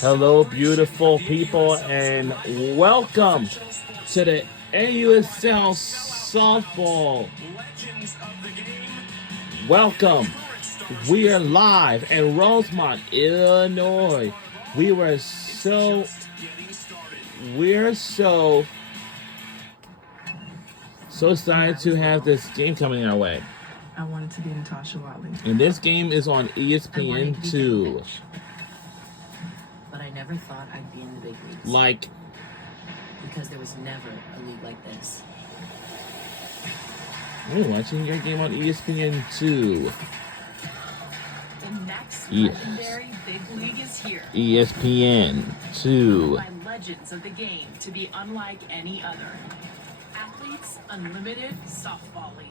Hello, beautiful people, and welcome to the AUSL softball. Welcome. We are live in Rosemont, Illinois. We're so excited to have this game coming our way. I wanted to be Natasha Watley. And this game is on ESPN2. But I never thought I'd be in the big leagues. Because there was never a league like this. We're watching your game on ESPN2. The next legendary big league is here. ESPN2. By legends of the game to be unlike any other. Athletes Unlimited Softball League.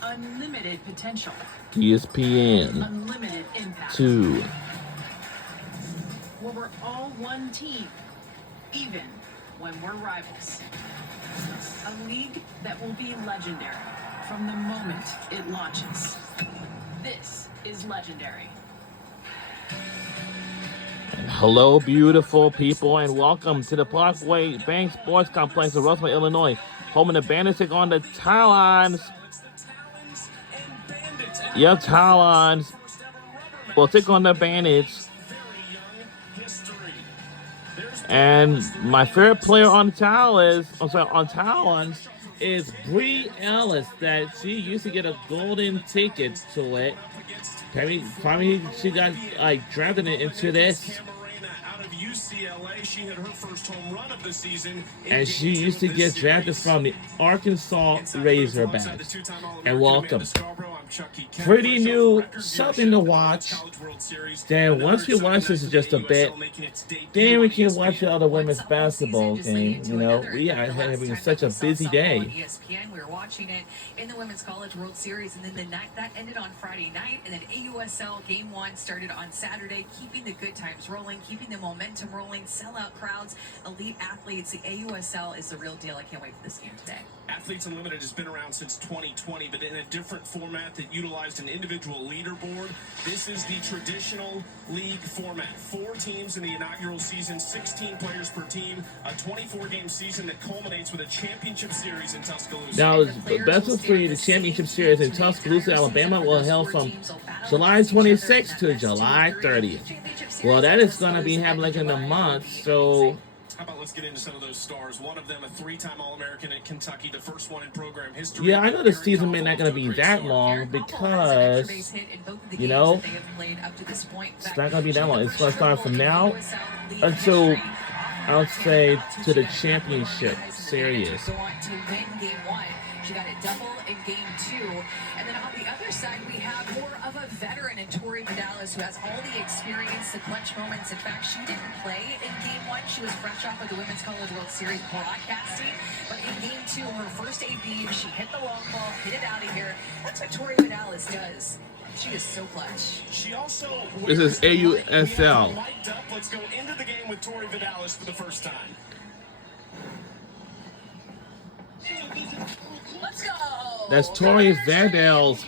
Unlimited potential. ESPN. Unlimited impact. 2. Where we're all one team, even when we're rivals. A league that will be legendary from the moment it launches. This is legendary. Hello, beautiful people, and welcome to the Parkway Bank Sports Complex of Rosemont, Illinois. Home of the bandits take on the Talons. Yeah, Talons will take on the bandits. And my favorite player on Talons is Bree Ellis. That she used to get a golden ticket to it. Probably she got drafted into this. She hit her first home run of the season, and she used to get drafted from the Arkansas Razorbacks. And welcome. Pretty new, something to watch. Then once we watch this just a bit, then we can watch the other women's basketball game. You know, we are having such a busy day. ESPN, we were watching it in the Women's College World Series, and then the night that ended on Friday night, and then AUSL Game 1 started on Saturday, keeping the good times rolling, keeping the momentum rolling, sellout crowds, elite athletes. The AUSL is the real deal. I can't wait for this game today. Athletes Unlimited has been around since 2020, but in a different format that utilized an individual leaderboard. This is the traditional league format. 4 teams in the inaugural season, 16 players per team, a 24-game season that culminates with a championship series in Tuscaloosa. Now, the best of 3, the championship series in Tuscaloosa, Alabama, will held from July 26th to July 30th. Well, that is going to be happening in a month, so... How about let's get into some of those stars. One of them, a 3-time All-American at Kentucky, the first one in program history. Yeah, I know the season may not going to be that long because, you know, it's not going to be that long. It's going to start from now until, I would say, to the championship series. She got a double in game 2. And then on the other side, we have more of a veteran in Tori Vidalis, who has all the experience, the clutch moments. In fact, she didn't play in game 1. She was fresh off of the Women's College World Series broadcasting. But in game 2, her first AB, she hit the long ball, hit it out of here. That's what Tori Vidalis does. She is so clutch. She also this is AUSL. Let's go into the game with Tori Vidalis for the first time. Let's go. That's Tori Vidalis.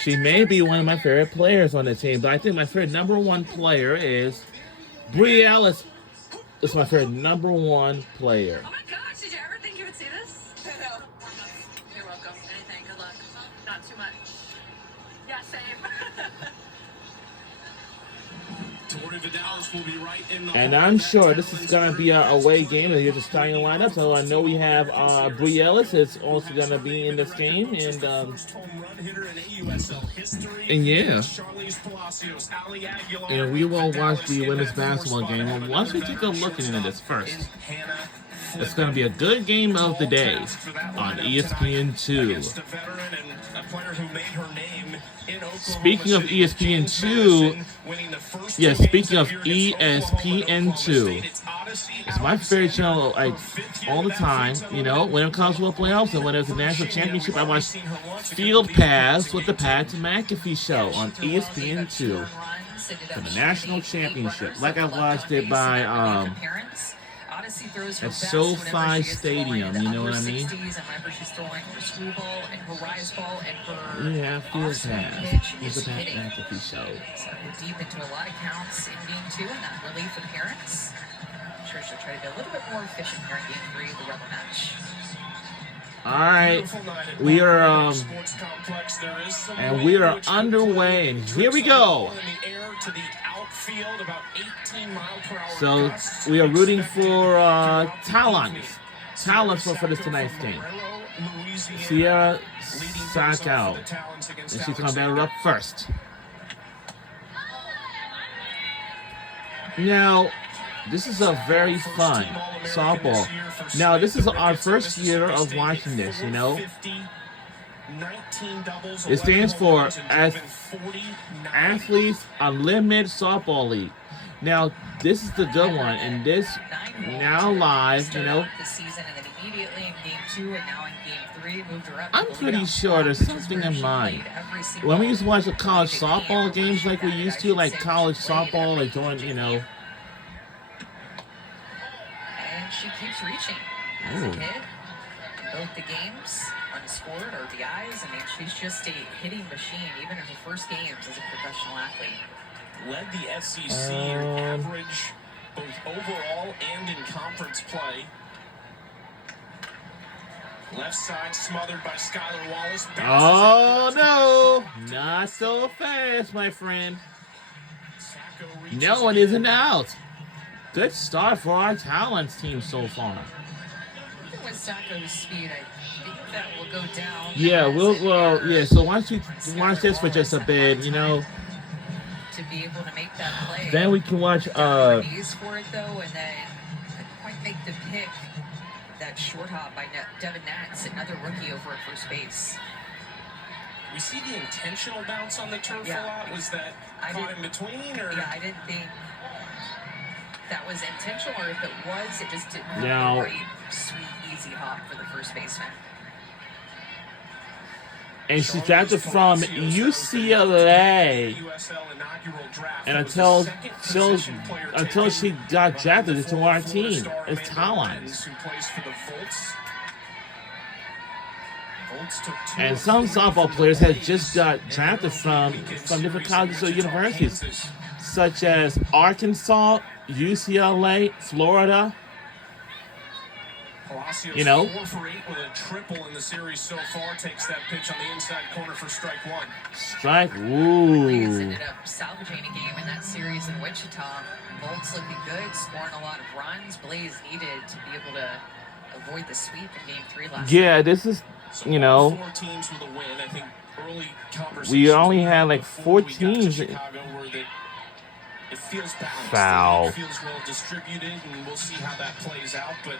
She may be one of my favorite players on the team, but I think my favorite number 1 player is Bree Ellis. Is my favorite number 1 player. Oh my gosh, did you ever think you would see this? No. You're welcome. Anything. Good luck. Not too much. Yeah, same. Tori Vidalis will be right in the And I'm sure this is going to be our away game. And here's the starting lineup. So I know we have Bree Ellis is also going to be in this game. And yeah. And we will watch the women's basketball game. And once we take a look into this first, it's going to be a good game of the day on ESPN2. Speaking of ESPN2, yeah, speaking of ESPN2, it's my favorite channel, like, all the time, you know, when it comes to the playoffs and when there's a national championship, I watch Field Pass with the Pat McAfee show on ESPN2 for the national championship. Like I watched it by, Odyssey throws her at best SoFi whenever she is throwing Stadium, the you know upper what I mean? 60s, and whenever she's throwing her screw ball and her rise ball and her Yeah, field awesome pass. pitch Here's is the hitting. back if he showed. So we're deep into a lot of counts in game 2, and that relief appearance. I'm sure she'll try to be a little bit more efficient here in game 3 of the Rebel match. All right, we are and we are underway, and here we go. So we are rooting for Talons for this tonight's game. Sierra Sacco, and she's gonna battle up first. Now, this is a very fun softball. Now, this is our first year of watching this, you know. It stands for Athletes Unlimited Softball League. Now, this is the good one, and this now live, you know. I'm pretty sure there's something in mind. When we used to watch the college softball games like we used to, like college softball, like doing, you know. And she keeps reaching as a kid. Both the games, unscored RBIs. I mean, she's just a hitting machine, even in her first games as a professional athlete. Led the SEC in average, both overall and in conference play. Left side smothered by Skylar Wallace. Oh no, not so fast, my friend. No one isn't out. Good start for our Talons team so far. Even with Sacco's speed, I think that will go down. Yeah, yeah. So once we watch this for just a bit, you know, to be able to make that play. then we can watch. Knees for it though, and then couldn't quite make the pick. That short hop by Devin Nats, another rookie over at first base. We see the intentional bounce on the turf a lot. Was that caught in between, or? Yeah, I didn't think that was intentional, or if it was, it just didn't have Now, a great, sweet, easy hop for the first baseman. And she's drafted from UCLA, and until she got drafted into our team as Talons. And some softball players have just got drafted from different colleges or universities, such as Arkansas, UCLA, Florida. Palacios, you know, 4 for 8 with a triple in the series so far. Takes that pitch on the inside corner for strike 1. Strike, ooh. Blaze ended up salvaging a game in that series in Wichita. Bolts looking good, scoring a lot of runs. Blaze needed to be able to avoid the sweep in game 3 last Yeah, night. this is, you know, 4 teams with a win. I think early we only had like 4 teams. Chicago where it feels balanced. Foul. It feels well distributed, and we'll see how that plays out. But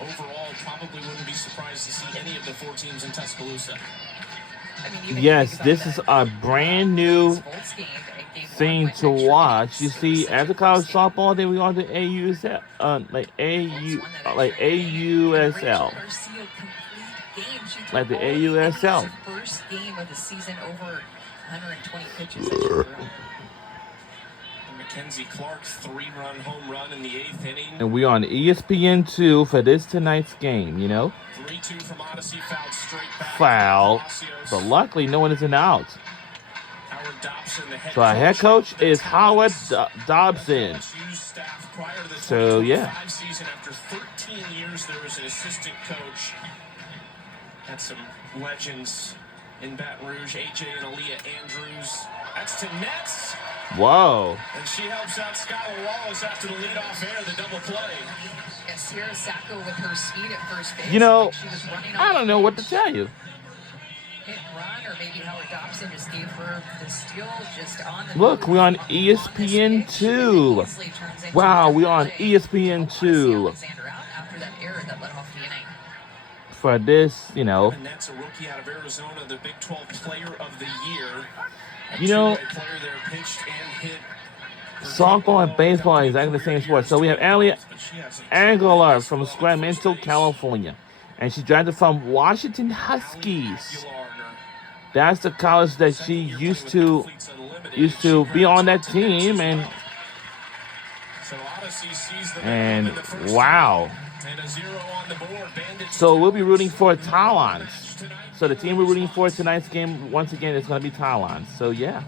overall, probably wouldn't be surprised to see any of the 4 teams in Tuscaloosa. Yes, this is a brand new thing to watch. You see, after college softball, then we on to AUSL, AUSL, like the AUSL. First game of the season, over 120 pitches. Mackenzie Clark, 3-run home run in the 8th inning. And we on ESPN2 for this tonight's game, you know. 3-2 from Odyssey, fouled straight back. Foul, but luckily no one is in out. Howard Dobson, the head So our head coach is Howard Dobson. So yeah. Season after 13 years, there was an assistant coach. Had some legends in Baton Rouge, AJ and Aaliyah Andrews. That's to Nets. Whoa. And she helps out Skylar Wallace after the leadoff air, the double play. And Sierra Sacco with her speed at first base. You know, she was running I don't know what to tell you. Hit and run, or maybe Howard Dobson just gave her the steal just on the Look, we're on ESPN2. Wow, we're on ESPN2. Alexander out after that error that led off the inning. For this, you know. Nets, a rookie out of Arizona, the Big 12 Player of the Year. You know, Player there pitched and hit. softball and baseball are exactly the same sport. So we have Elliot Aguilar from Sacramento, California. And she drafted from Washington Huskies. That's the college that she used to be on that team. And USC sees the And in the first wow. and a 0 on the board. Bandits So we'll be rooting for Talons. So the team we're rooting for tonight's game, once again, is going to be Talons. So yeah.